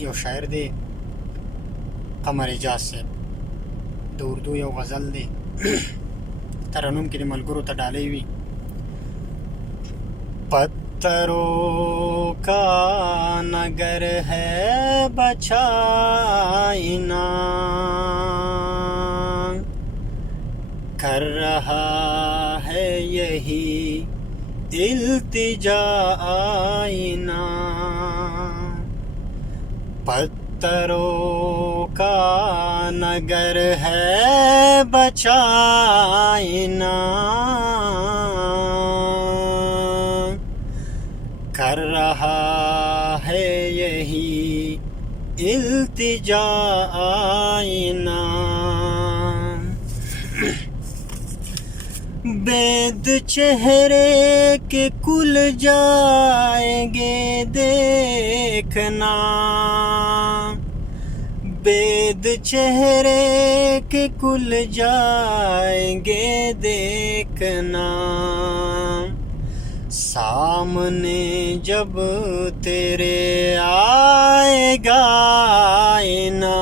You شاعر دی قمر اجاز صاحب، د Urdu you غزل دی، ترنم کې د ملګرو ته ډالۍ وي. پتھروں کا نگر ہے بچائنا، کر رہا ہے یہی التجا آئینہ. پتھروں کا نگر ہے بچائنا، کر رہا ہے یہی التجا آئینہ. بید چہرے کے کل جائیں گے دیکھنا، بید چہرے کے کل جائیں گے دیکھنا. سامنے جب تیرے آئے گا آئینہ،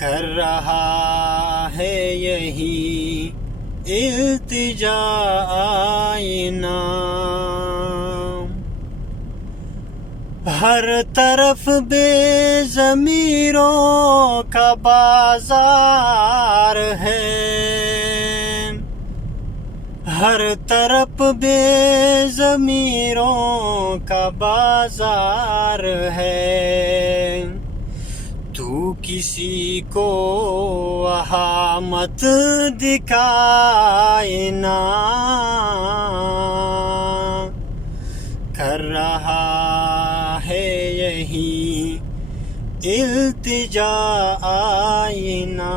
کر رہا ہے یہی التجا آئینہ. ہر طرف بے ضمیروں کا بازار ہے، ہر طرف بے ضمیروں کا بازار ہے. تو کسی کو وہاں مت دکھائنا، کر رہا ہے یہی التجا آئینہ.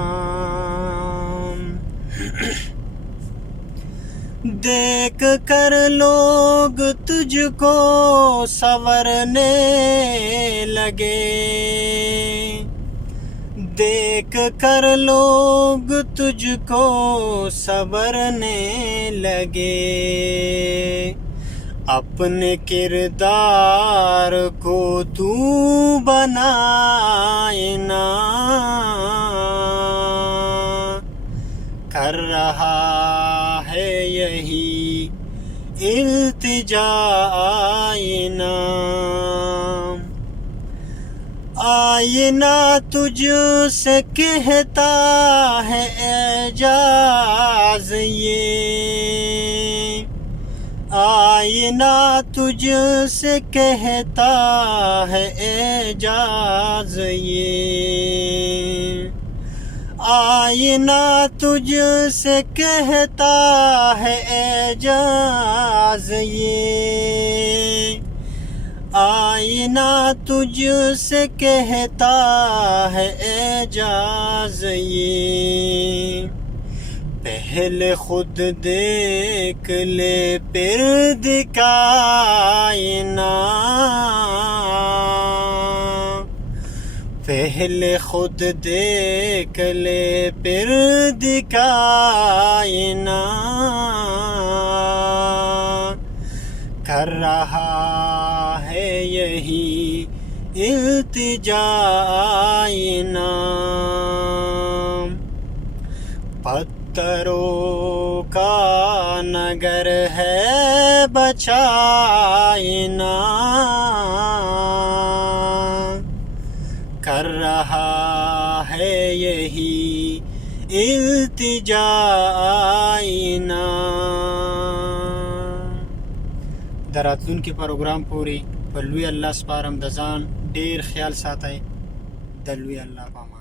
دیکھ کر لوگ تجھ کو سنورنے لگے، دیکھ کر لوگ تجھ کو سنورنے لگے. اپنے کردار کو تو بنائنا، کر رہا ہے یہی التجا آئینہ. آئینہ تجھ سے کہتا ہے اعجاز یہ، آئینہ تجھ سے کہتا ہے اعجاز یہ. آئینہ تجھ سے کہتا ہے اعجاز یہ، آئینہ تجھ سے کہتا ہے اعجاز یہ. پہلے خود دیکھ لے پھر دکھائنا، پہلے خود دیکھ لے پھر دکھائنا، کر رہا ہے یہی التجا آئینہ. پتھروں کا نگر ہے بچائنا، کر رہا ہے یہی التجا آئینہ. د راتلونکي پروګرام پورې په لوی الله سپارم، د ځان ډیر خیال ساتئ. د لوی الله په امان.